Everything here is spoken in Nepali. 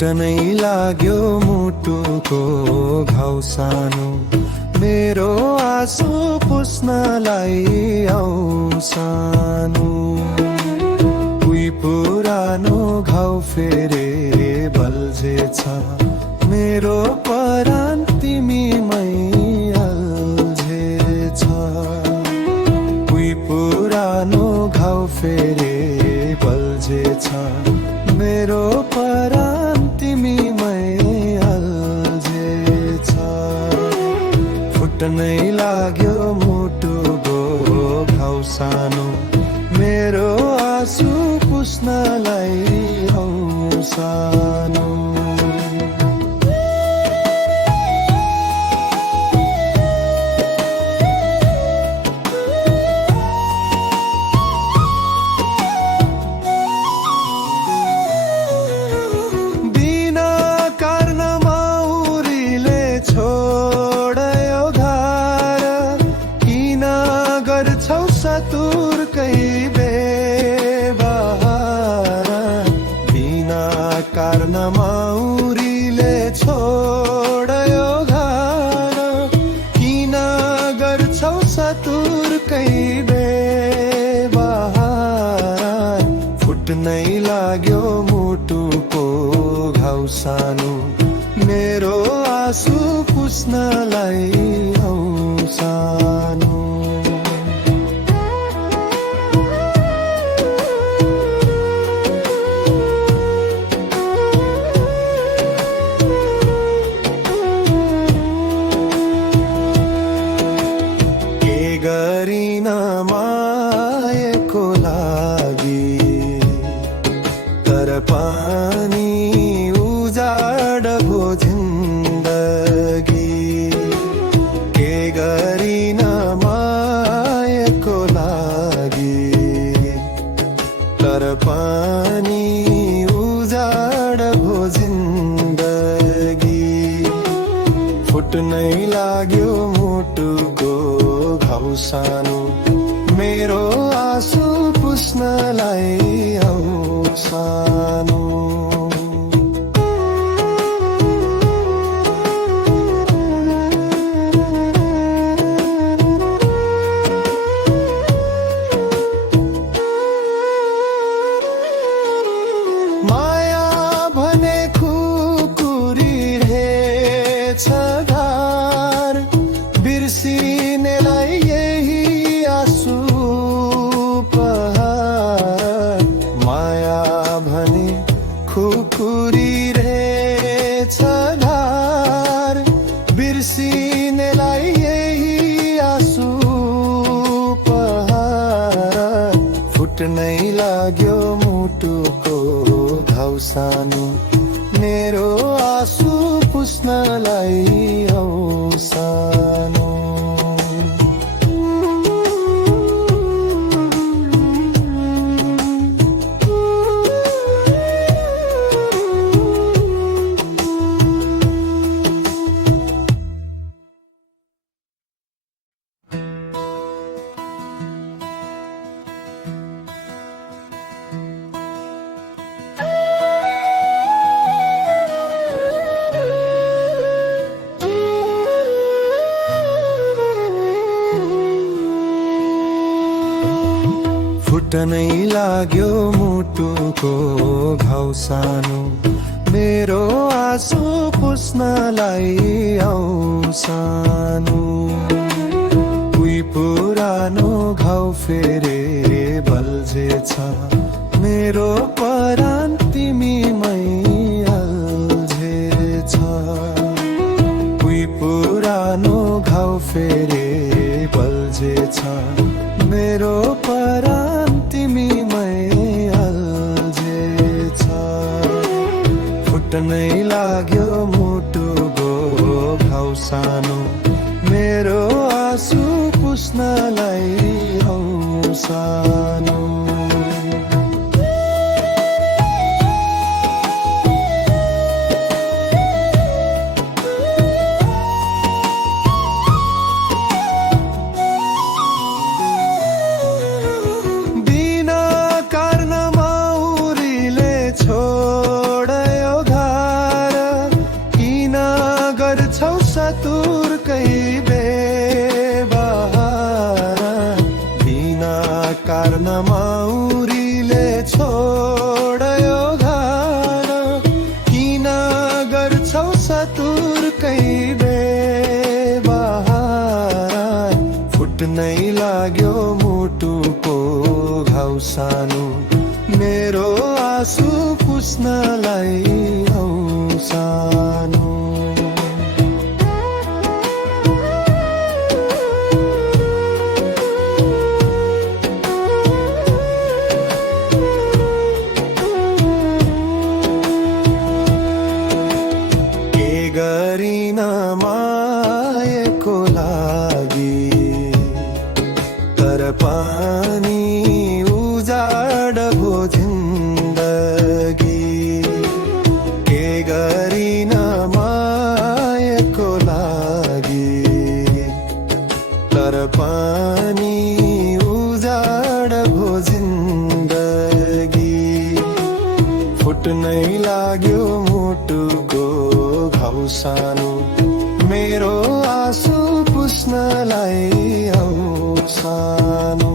फुट्नै लाग्यो मुटुको घाउ सानो, मेरो आँसु पुस्नलाई आऊ सानो। उही पुरानो घाउ फेरि बल्झेछ, मेरो परान तिमीमै अल्झेछ। उही पुरानो घाउ फेरि बल्झेछ, मेरो परान तिमीमै अल्झेछ। फुट्नै लाग्यो मुटुको घाउ सानो, मेरो आँसु पुस्नलाई आऊ सानो। सतुरकै बेबहार, बिना कारण माउरीले छोड्यो घर। किन गर्छौ सतुरकै बेबहार, फुट्नै लाग्यो मुटुको घाउ सानो, मेरो आँसु पुस्नलाई आऊ सानो। गरिन मायाको लागि, तर पानी उजाड भो जिन्दगी। के गरिन मायाको लागि, तर पानी उजाड भो जिन्दगी। फुट्नै लाग्यो मुटुको घाउ सानो, मेरो आँसु पुस्नलाई आऊ सानो। माया भने खुकुरी रहेछ धार, बिर्सिनेलाई यही आँसु पहाड। माया भने खुकुरी रहेछ धार, बिर्सिनेलाई यही आँसु पहाड। फुट्नै लाग्यो मुटुको घाउ सानो, मेरो आँसु पुस्नलाई आऊ सानो। फुट्नै लाग्यो मुटुको घाउ सानो, मेरो आँसु पुस्नलाई आऊ सानो। उही पुरानो घाउ फेरि बल्झेछ, मेरो परान तिमीमै अल्झेछ। उही पुरानो घाउ फेरि बल्झेछ, मेरो परान तिमीमै अल्झेछ। फुट्नै लाग्यो मुटुको घाउ सानो, मेरो आँसु पुस्नलाई आऊ सानो। मेरो आँसु पुस्नलाई आऊ सानो। के गरिन मायाको लागि, तर पानी उजाड भो जिन्दगी। के गरिन मायाको लागि, तर पानी उजाड भो जिन्दगी। फुट्नै लाग्यो मुटुको घाउ सानो, मेरो आँसु पुस्नलाई आऊ सानो।